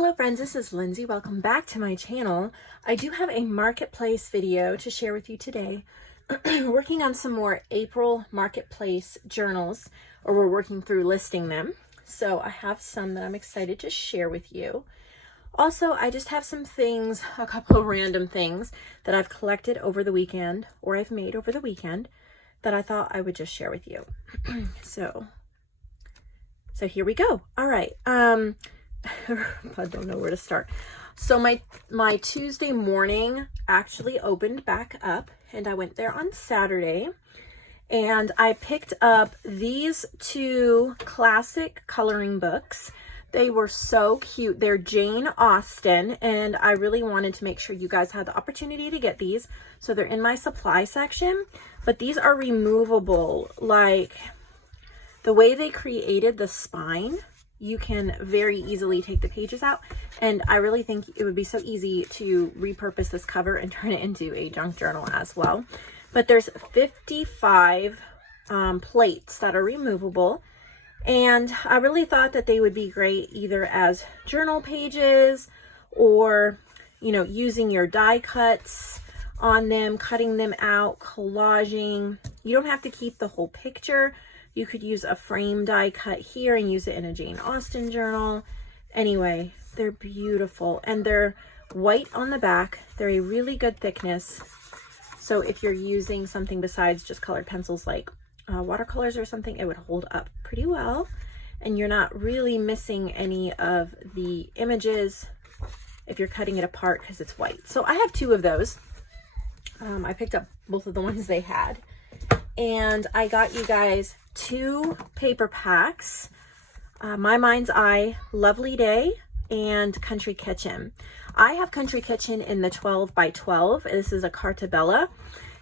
Hello friends, this is Lindsay. Welcome back to my channel. I do have a marketplace video to share with you today. Working on some more April marketplace journals, or we're working through listing them. So I have some that I'm excited to share with you. Also, I just have some things, a couple of random things that I've collected over the weekend, or I've made over the weekend, that I thought I would just share with you. So here we go. All right. I don't know where to start. So my Tuesday morning actually opened back up, and I went there on Saturday, and I picked up these two classic coloring books. They were so cute. They're Jane Austen, and I really wanted to make sure you guys had the opportunity to get these. So they're in my supply section, but these are removable. Like the way they created the spine, you can very easily take the pages out, and I really think it would be so easy to repurpose this cover and turn it into a junk journal as well. But there's 55 plates that are removable, and I really thought that they would be great either as journal pages, or using your die cuts on them, cutting them out, collaging. You don't have to keep the whole picture. You could use a frame die cut here and use it in a Jane Austen journal. Anyway, they're beautiful, and they're white on the back. They're a really good thickness. So if you're using something besides just colored pencils like watercolors or something, it would hold up pretty well. And you're not really missing any of the images if you're cutting it apart because it's white. So I have two of those. I picked up both of the ones they had. And I got you guys two paper packs, My Mind's Eye, Lovely Day, and Country Kitchen. I have Country Kitchen in the 12 by 12. This is a Carta Bella,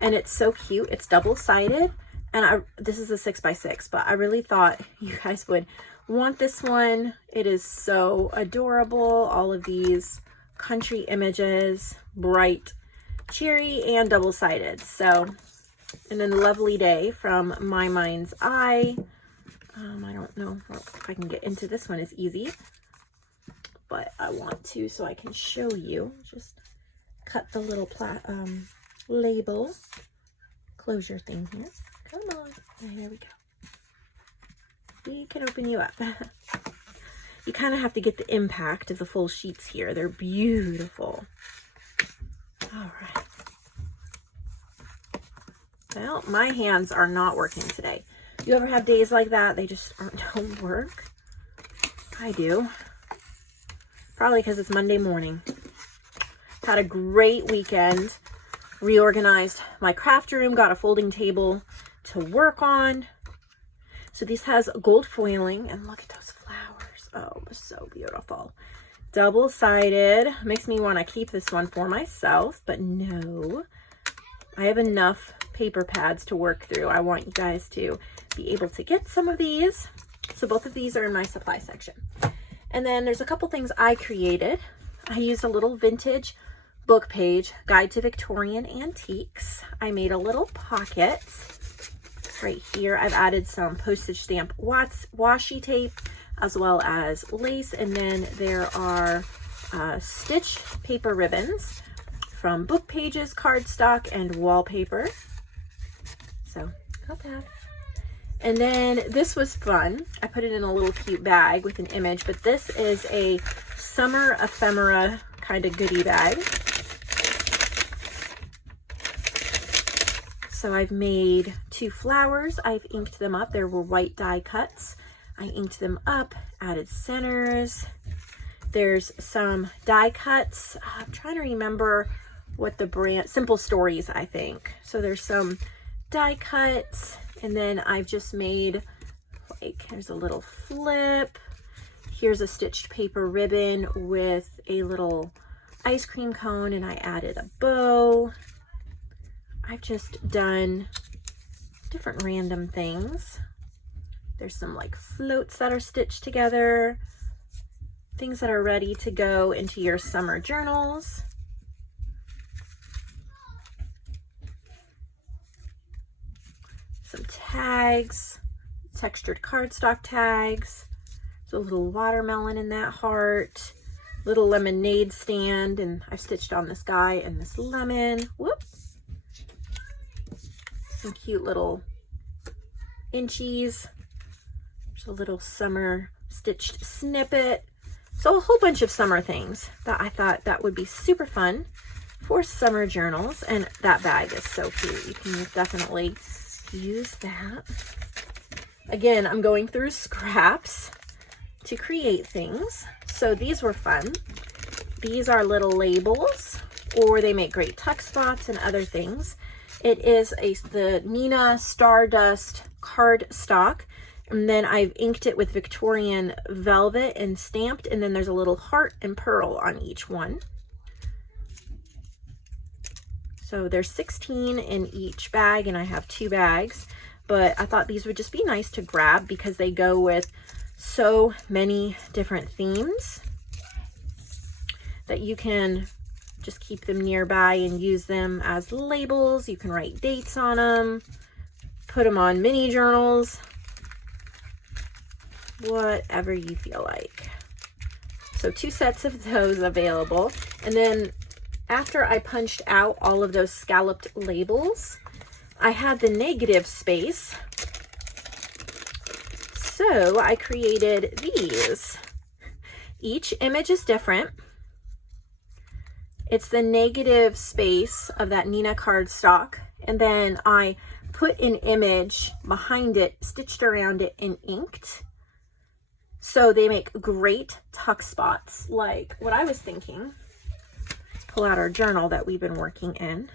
and it's so cute. It's double-sided, and this is a 6 by 6, but I really thought you guys would want this one. It is so adorable. All of these country images, bright, cheery, and double-sided. So, and then Lovely Day from My Mind's Eye. I don't know if I can get into this one. It's easy, but I want to so I can show you. Just cut the little label closure thing here. Come on. There we go. We can open you up. You kind of have to get the impact of the full sheets here. They're beautiful. All right. Well, my hands are not working today. You ever have days like that? They just don't work. I do. Probably because it's Monday morning. Had a great weekend. Reorganized my craft room. Got a folding table to work on. So this has gold foiling. And look at those flowers. Oh, so beautiful. Double-sided. Makes me want to keep this one for myself. But no. I have enough paper pads to work through. I want you guys to be able to get some of these. So both of these are in my supply section. And then there's a couple things I created. I used a little vintage book page, Guide to Victorian Antiques. I made a little pocket right here. I've added some postage stamp washi tape as well as lace. And then there are stitch paper ribbons from book pages, cardstock, and wallpaper. So got that. And then this was fun. I put it in a little cute bag with an image, but this is a summer ephemera kind of goodie bag. So I've made two flowers. I've inked them up. There were white die cuts. I inked them up, added centers. There's some die cuts. I'm trying to remember what the brand, Simple Stories, I think. So there's some die cuts, and then I've just made, like, here's a little flip. Here's a stitched paper ribbon with a little ice cream cone, and I added a bow. I've just done different random things. There's some like floats that are stitched together, things that are ready to go into your summer journals. Some tags, textured cardstock tags. There's a little watermelon in that heart. little lemonade stand, and I've stitched on this guy and this lemon. Whoops. Some cute little inchies. There's a little summer stitched snippet. So a whole bunch of summer things that I thought that would be super fun for summer journals. And that bag is so cute. You can definitely use that. Again, I'm going through scraps to create things. So these were fun. These are little labels, or they make great tuck spots and other things. It is the Nina Stardust cardstock, and then I've inked it with Victorian velvet and stamped, and then there's a little heart and pearl on each one. So there's 16 in each bag, and I have 2 bags, but I thought these would just be nice to grab because they go with so many different themes that you can just keep them nearby and use them as labels. You can write dates on them, put them on mini journals, whatever you feel like. So 2 sets of those available. And then after I punched out all of those scalloped labels, I had the negative space. So I created these. Each image is different. It's the negative space of that Nina cardstock. And then I put an image behind it, stitched around it, and inked. So they make great tuck spots. Like what I was thinking, let's pull out our journal that we've been working in.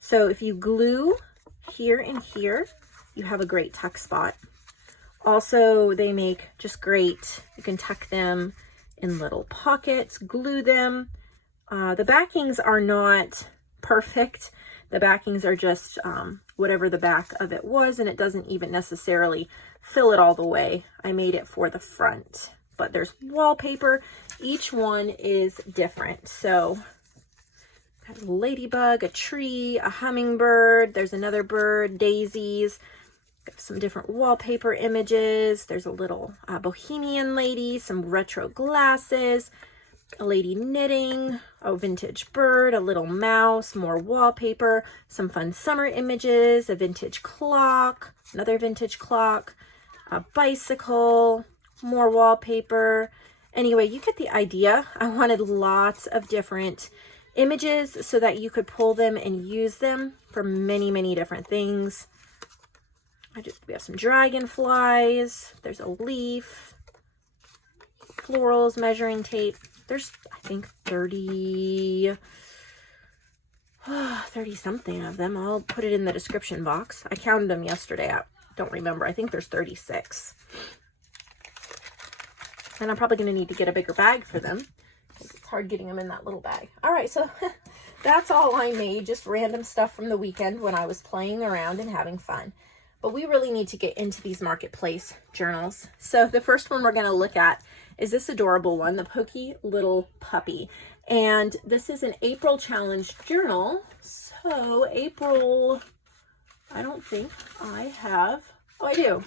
So if you glue here and here, you have a great tuck spot. Also, they make just great, you can tuck them in little pockets, glue them. The backings are not perfect. The backings are just whatever the back of it was, and it doesn't even necessarily fill it all the way. I made it for the front, but there's wallpaper. Each one is different. So got a ladybug, a tree, a hummingbird. There's another bird, daisies. Got some different wallpaper images. There's a little bohemian lady, some retro glasses, a lady knitting, a vintage bird, a little mouse, more wallpaper, some fun summer images, a vintage clock, another vintage clock, a bicycle, more wallpaper. Anyway, you get the idea. I wanted lots of different images so that you could pull them and use them for many, many different things. We have some dragonflies. There's a leaf, florals, measuring tape. There's, I think, 30 something of them. I'll put it in the description box. I counted them yesterday. I don't remember. I think there's 36. And I'm probably going to need to get a bigger bag for them. It's hard getting them in that little bag. All right, so that's all I made. Just random stuff from the weekend when I was playing around and having fun. But we really need to get into these marketplace journals. So the first one we're going to look at is this adorable one, the Pokey Little Puppy. And this is an April challenge journal. So April, I don't think I have, oh, I do.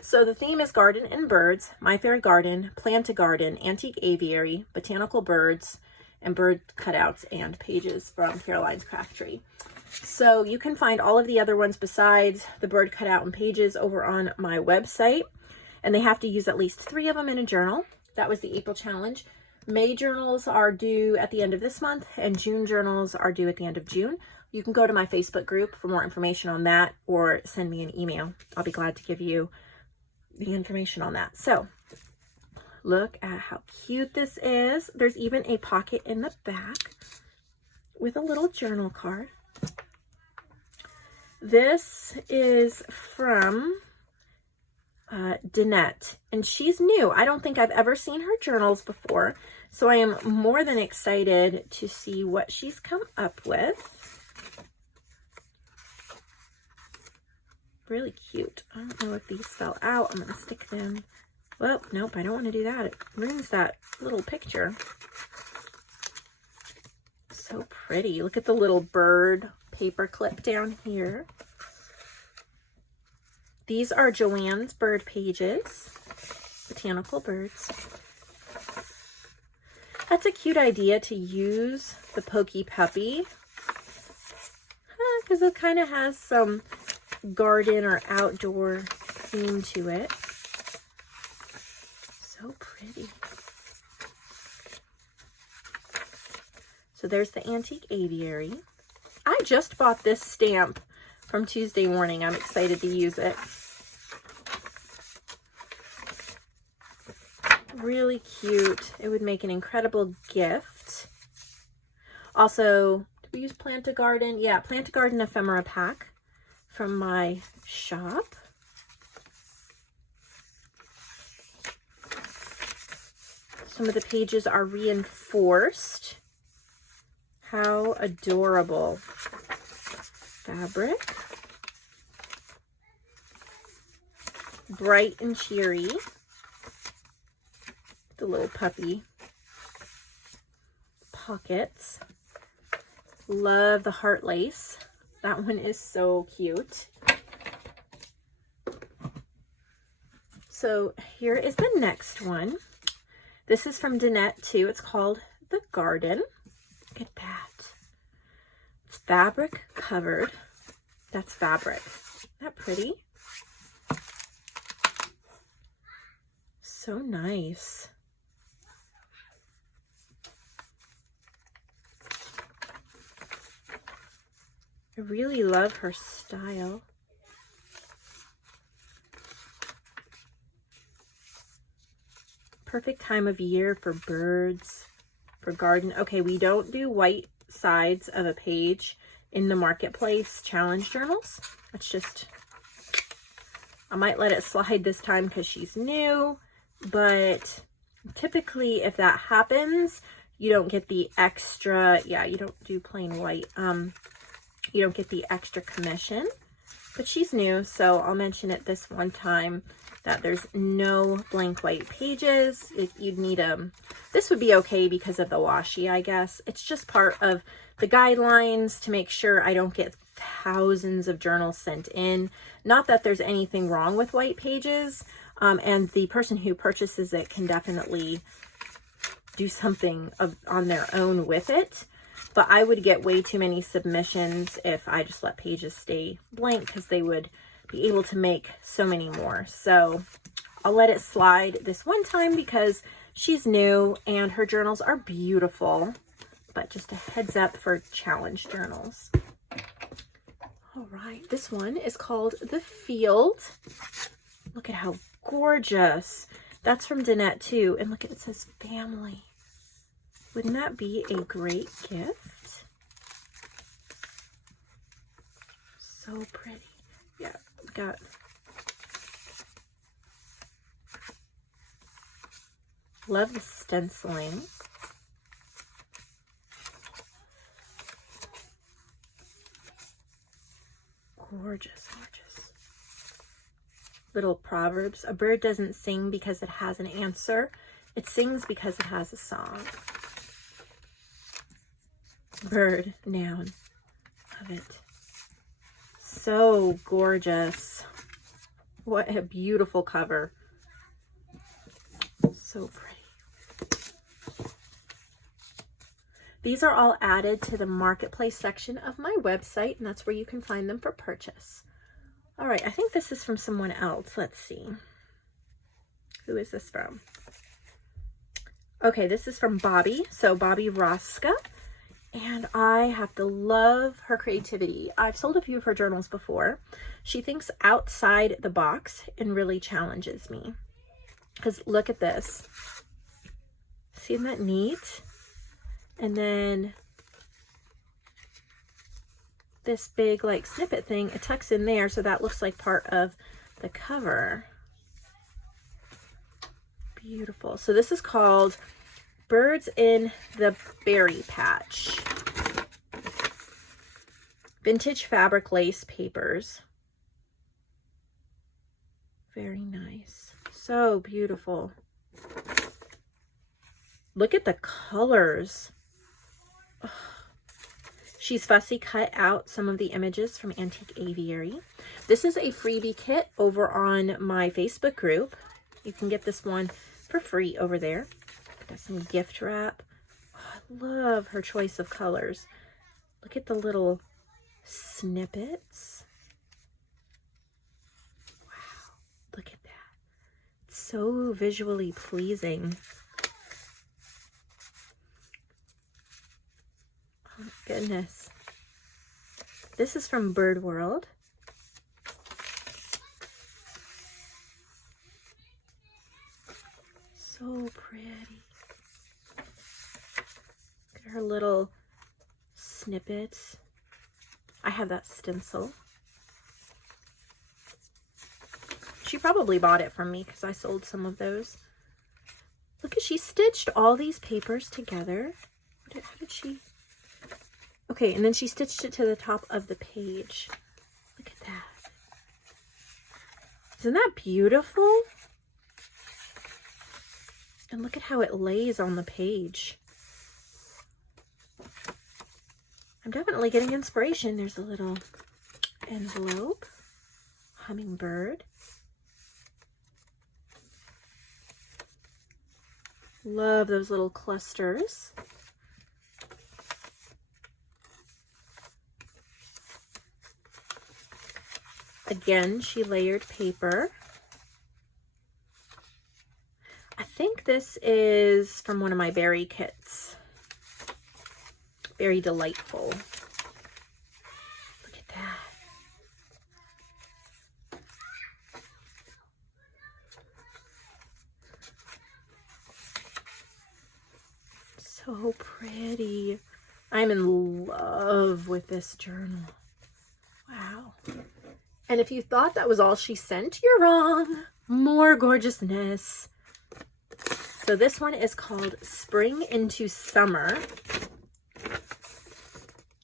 So the theme is garden and birds, my fairy garden, plant a garden, antique aviary, botanical birds, and bird cutouts and pages from Caroline's Craft Tree. So you can find all of the other ones besides the bird cutout and pages over on my website. And they have to use at least 3 of them in a journal. That was the April challenge. May journals are due at the end of this month, and June journals are due at the end of June. You can go to my Facebook group for more information on that, or send me an email. I'll be glad to give you the information on that. So look at how cute this is. There's even a pocket in the back with a little journal card. This is from Danette, and she's new. I don't think I've ever seen her journals before, so I am more than excited to see what she's come up with. Really cute. I don't know if these fell out. I'm going to stick them. Well, nope, I don't want to do that. It ruins that little picture. So pretty. Look at the little bird paper clip down here. These are JoAnn's bird pages, botanical birds. That's a cute idea to use the Pokey Puppy, because it kind of has some garden or outdoor theme to it. So pretty. So there's the antique aviary. I just bought this stamp from Tuesday morning. I'm excited to use it. Really cute. It would make an incredible gift. Also, did we use Plant a Garden? Yeah, Plant a Garden ephemera pack from my shop. Some of the pages are reinforced. How adorable. Fabric. Bright and cheery. The little puppy. Pockets. Love the heart lace. That one is so cute. So here is the next one. This is from Danette too. It's called The Garden. Look at that. It's fabric covered. That's fabric. Isn't that pretty? So nice. I really love her style. Perfect time of year for birds, for garden. Okay, we don't do white sides of a page in the Marketplace challenge journals. That's just, I might let it slide this time because she's new, but typically if that happens, you don't get the extra, yeah, you don't do plain white. You don't get the extra commission, but she's new, so I'll mention it this one time that there's no blank white pages. You'd need this would be okay because of the washi, I guess. It's just part of the guidelines to make sure I don't get thousands of journals sent in. Not that there's anything wrong with white pages, and the person who purchases it can definitely do something on their own with it. But I would get way too many submissions if I just let pages stay blank because they would be able to make so many more. So I'll let it slide this one time because she's new and her journals are beautiful. But just a heads up for challenge journals. All right, this one is called The Field. Look at how gorgeous. That's from Danette too. And look, it says family. Wouldn't that be a great gift? So pretty. Yeah, got love the stenciling. Gorgeous, gorgeous. Little proverbs. A bird doesn't sing because it has an answer. It sings because it has a song. Bird, noun. Love it. So gorgeous. What a beautiful cover. So pretty. These are all added to the Marketplace section of my website, and that's where you can find them for purchase. All right, I think this is from someone else. Let's see. Who is this from? Okay, this is from Bobby. So Bobby Roska. And I have to love her creativity. I've sold a few of her journals before. She thinks outside the box and really challenges me. Because look at this. Isn't that neat? And then this big like snippet thing, it tucks in there, so that looks like part of the cover. Beautiful. So this is called Birds in the Berry Patch. Vintage fabric lace papers. Very nice. So beautiful. Look at the colors. Ugh. She's fussy cut out some of the images from Antique Aviary. This is a freebie kit over on my Facebook group. You can get this one for free over there. Got some gift wrap. love her choice of colors. Look at the little snippets. Wow, look at that. It's so visually pleasing. Oh my goodness. This is from Bird World. So pretty. Look at her little snippets. I have that stencil. She probably bought it from me because I sold some of those. Look at, she stitched all these papers together. How did she? Okay, and then she stitched it to the top of the page. Look at that. Isn't that beautiful? And look at how it lays on the page. I'm definitely getting inspiration. There's a little envelope, hummingbird. Love those little clusters. Again, she layered paper. I think this is from one of my berry kits. Very delightful. Look at that. So pretty. I'm in love with this journal. Wow. And if you thought that was all she sent, you're wrong. More gorgeousness. So this one is called Spring into Summer.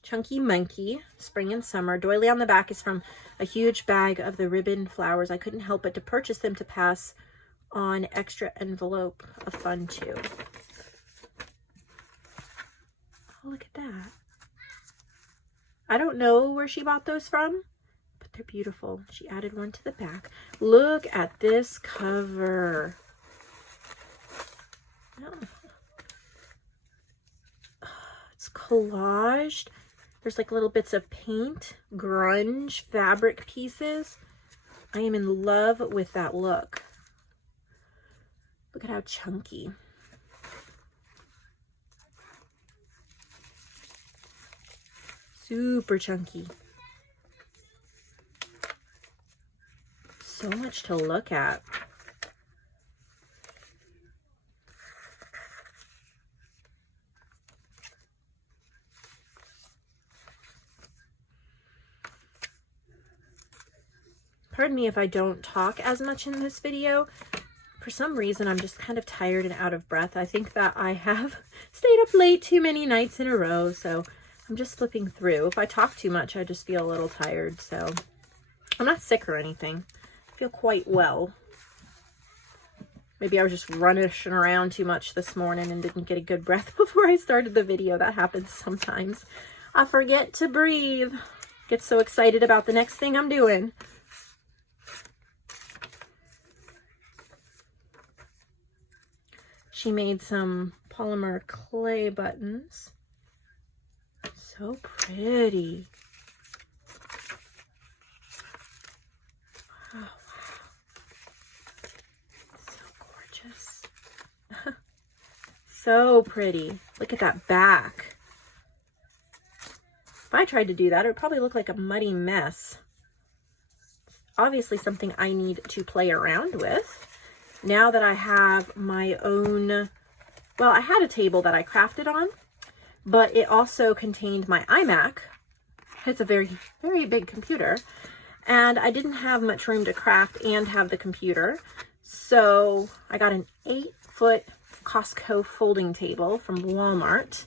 Chunky Monkey, Spring and Summer. Doily on the back is from a huge bag of the ribbon flowers. I couldn't help but to purchase them to pass on extra envelope of fun too. Oh, look at that. I don't know where she bought those from, but they're beautiful. She added one to the back. Look at this cover. Oh, it's collaged. There's like little bits of paint, grunge, fabric pieces. I am in love with that look. Look at how chunky. Super chunky. So much to look at. Pardon me if I don't talk as much in this video. For some reason, I'm just kind of tired and out of breath. I think that I have stayed up late too many nights in a row, so I'm just flipping through. If I talk too much, I just feel a little tired, so I'm not sick or anything. I feel quite well. Maybe I was just rushing around too much this morning and didn't get a good breath before I started the video. That happens sometimes. I forget to breathe. Get so excited about the next thing I'm doing. She made some polymer clay buttons. So pretty. Oh, wow. So gorgeous. So pretty. Look at that back. If I tried to do that, it would probably look like a muddy mess. It's obviously something I need to play around with. Now that I have my own, well, I had a table that I crafted on, but it also contained my iMac. It's a very, very big computer, and I didn't have much room to craft and have the computer. So I got an 8-foot Costco folding table from Walmart.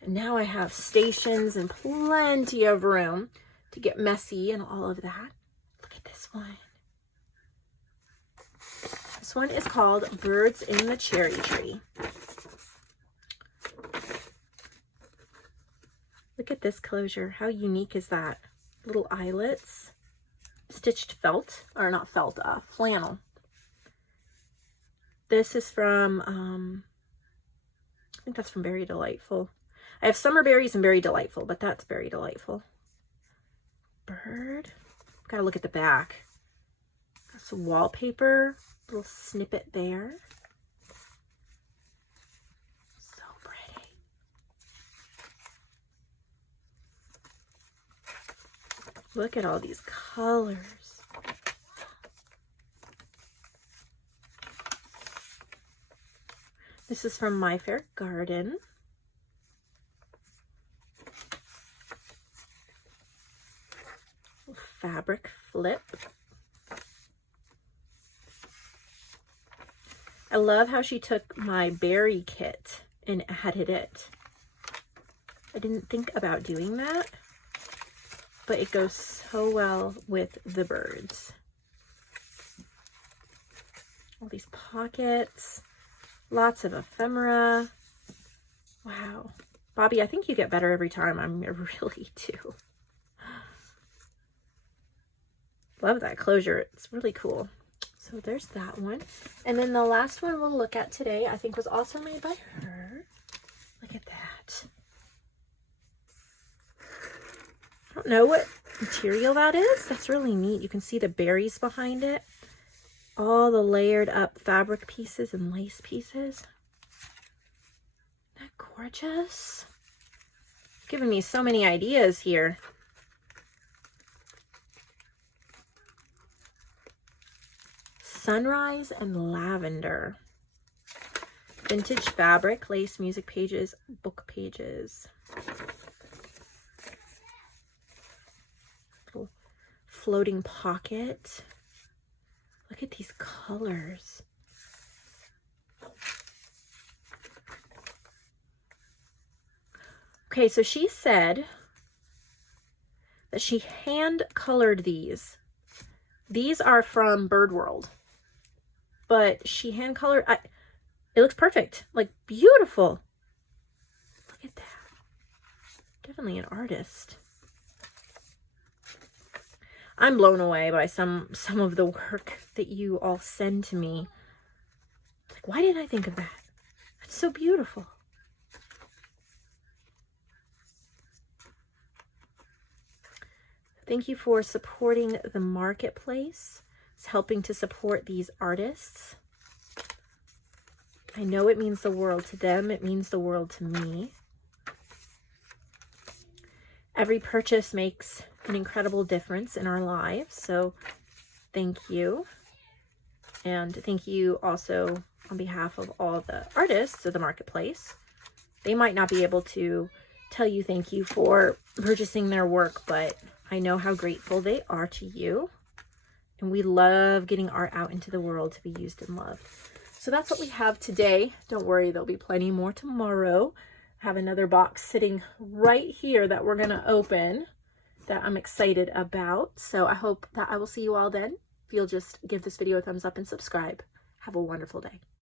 And now I have stations and plenty of room to get messy and all of that. Look at this one. This one is called Birds in the Cherry Tree. Look at this closure. How unique is that? Little eyelets. Stitched felt, or not felt, flannel. This is from think that's from Very Delightful. I have Summer Berries and Very Delightful, but that's Very Delightful. Bird. Gotta look at the back. Got some wallpaper. Little snippet there. So pretty. Look at all these colors. This is from My Fair Garden. Fabric flip. I love how she took my berry kit and added it. I didn't think about doing that, but it goes so well with the birds. All these pockets, lots of ephemera. Wow. Bobby, I think you get better every time. I really do. Love that closure. It's really cool. So there's that one. And then the last one we'll look at today, I think was also made by her. Look at that. I don't know what material that is. That's really neat. You can see the berries behind it. All the layered up fabric pieces and lace pieces. Isn't that gorgeous? Giving me so many ideas here. Sunrise and Lavender. Vintage fabric, lace, music pages, book pages. Little floating pocket. Look at these colors. Okay, so she said that she hand colored these. These are from Bird World, but she hand colored. It looks perfect, like beautiful. Look at that. Definitely an artist. I'm blown away by some of the work that you all send to me. Like, why didn't I think of that? That's so beautiful. Thank you for supporting the marketplace. It's helping to support these artists. I know it means the world to them. It means the world to me. Every purchase makes an incredible difference in our lives. So thank you. And thank you also on behalf of all the artists of the marketplace. They might not be able to tell you thank you for purchasing their work, but I know how grateful they are to you. And we love getting art out into the world to be used and loved. So that's what we have today. Don't worry, there'll be plenty more tomorrow. I have another box sitting right here that we're going to open that I'm excited about. So I hope that I will see you all then. If you'll just give this video a thumbs up and subscribe. Have a wonderful day.